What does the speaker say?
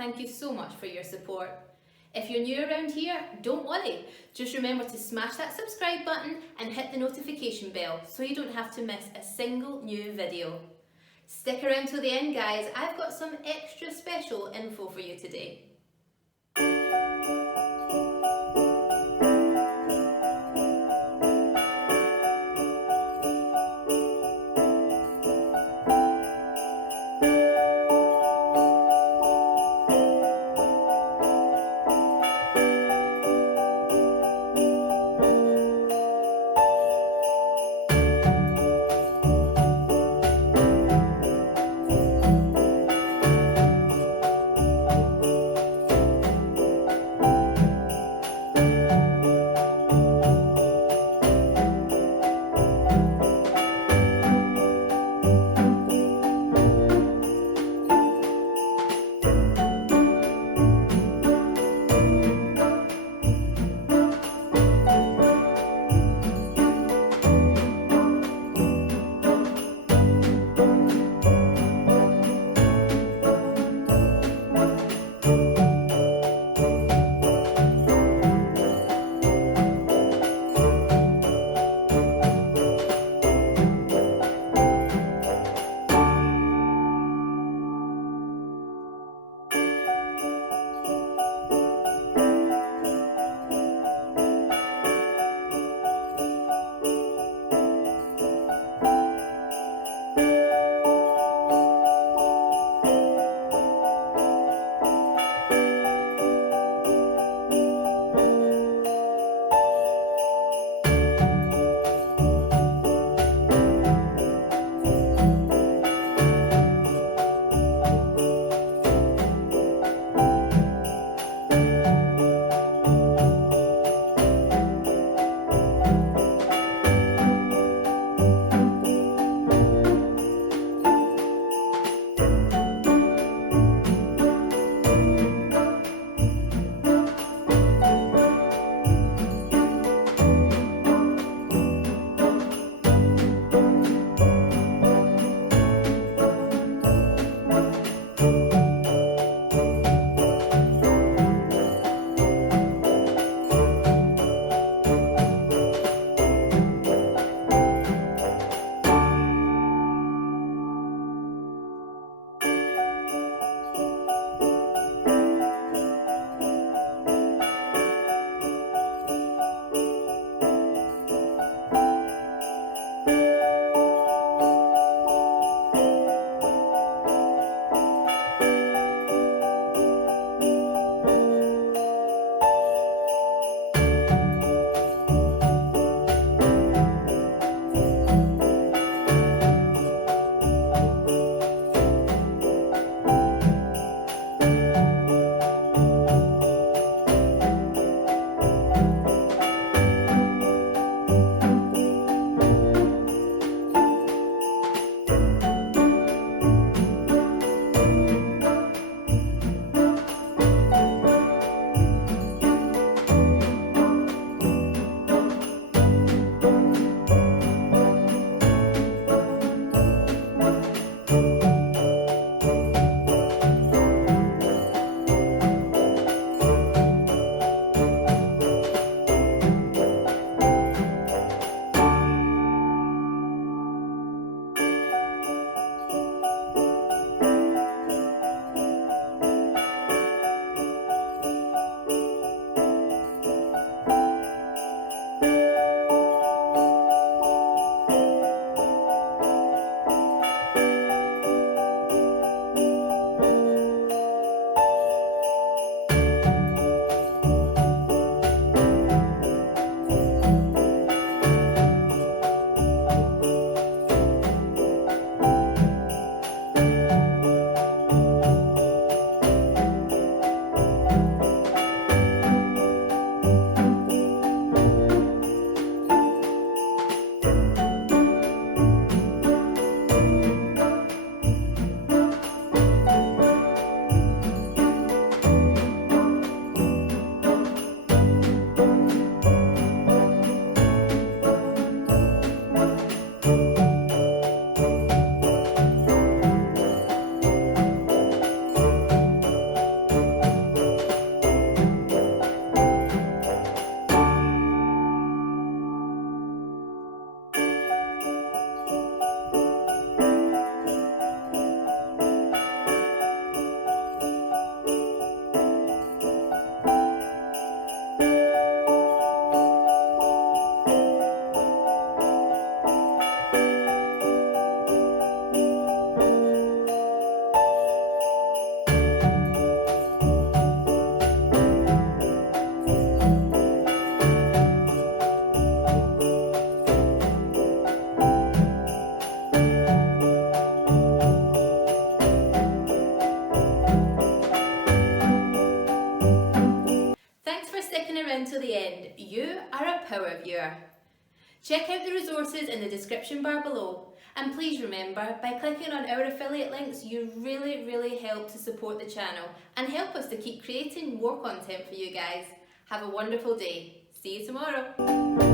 Thank you so much for your support. If you're new around here, don't worry. Just remember to smash that subscribe button and hit the notification bell so you don't have to miss a single new video. Stick around till the end, guys. I've got some extra special info for you today. you are a power viewer. Check out the resources in the description bar below. And please remember, by clicking on our affiliate links, you really help to support the channel and help us to keep creating more content for you guys. Have a wonderful day. See you tomorrow.